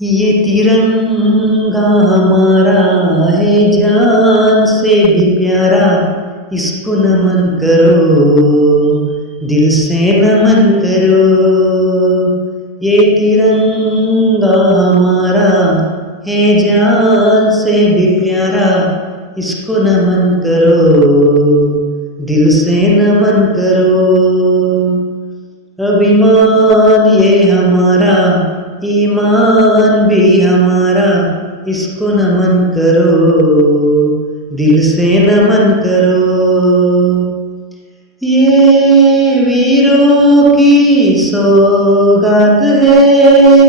ये तिरंगा हमारा है जान से भी प्यारा, इसको नमन करो, दिल से नमन करो। ये तिरंगा हमारा है जान से भी प्यारा, इसको नमन करो, दिल से नमन करो। अभिमान ये हमारा, ईमान भी हमारा, इसको नमन करो, दिल से नमन करो। ये वीरों की सौगात है,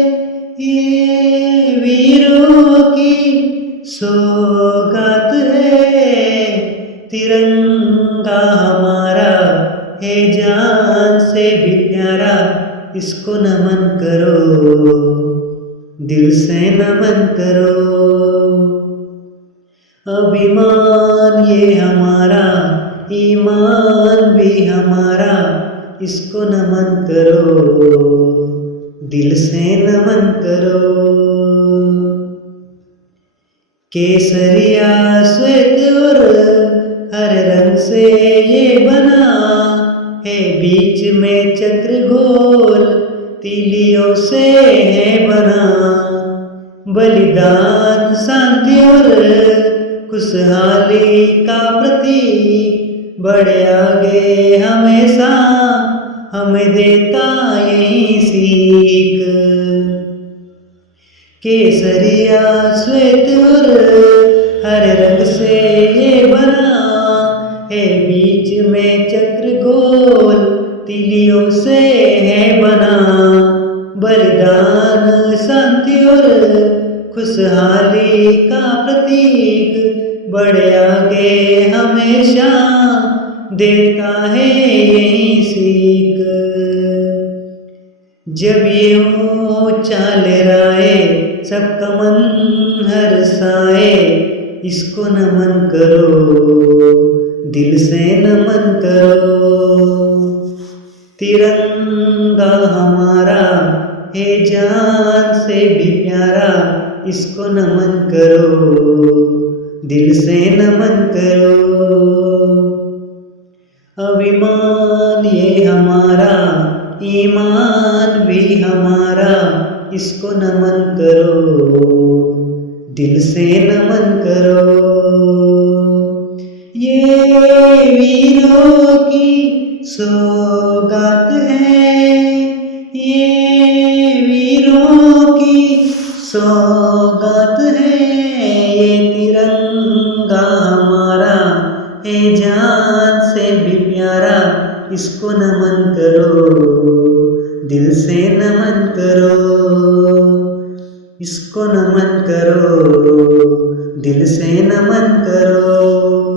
ये वीरों की सौगात है। तिरंगा हमारा है जान से भी प्यारा, इसको नमन करो, दिल से नमन करो। अभिमान ये हमारा, ईमान भी हमारा, इसको नमन करो, दिल से नमन करो। केसरिया श्वेत और हर रंग से ये बना है, बीच में चक्र गोल तीलियों से है बना। बलिदान शांति और खुशहाली का प्रतीक, बढ़े आगे हमेशा हमें देता यही सीख। केसरिया श्वेत और हर रंग से ये बना है, बीच में चक्र गोल तीलियों से है बना। बलिदान शांति और खुशहाली का प्रतीक, बढ़े आगे हमेशा देता है यही सीख। जब ये ऊंचा लहराए, सबका मन हर्षाए, इसको नमन करो, दिल से नमन करो। तिरंगा हमारा है जान से भी प्यारा, इसको नमन करो, दिल से नमन करो। अभिमान ये हमारा, ईमान भी हमारा, इसको नमन करो, दिल से नमन करो। ये वीरों की सौगात है, ये वीरों की सौगात है। ये तिरंगा हमारा है जान से भी प्यारा, इसको नमन करो, दिल से नमन करो। इसको नमन करो, दिल से नमन करो।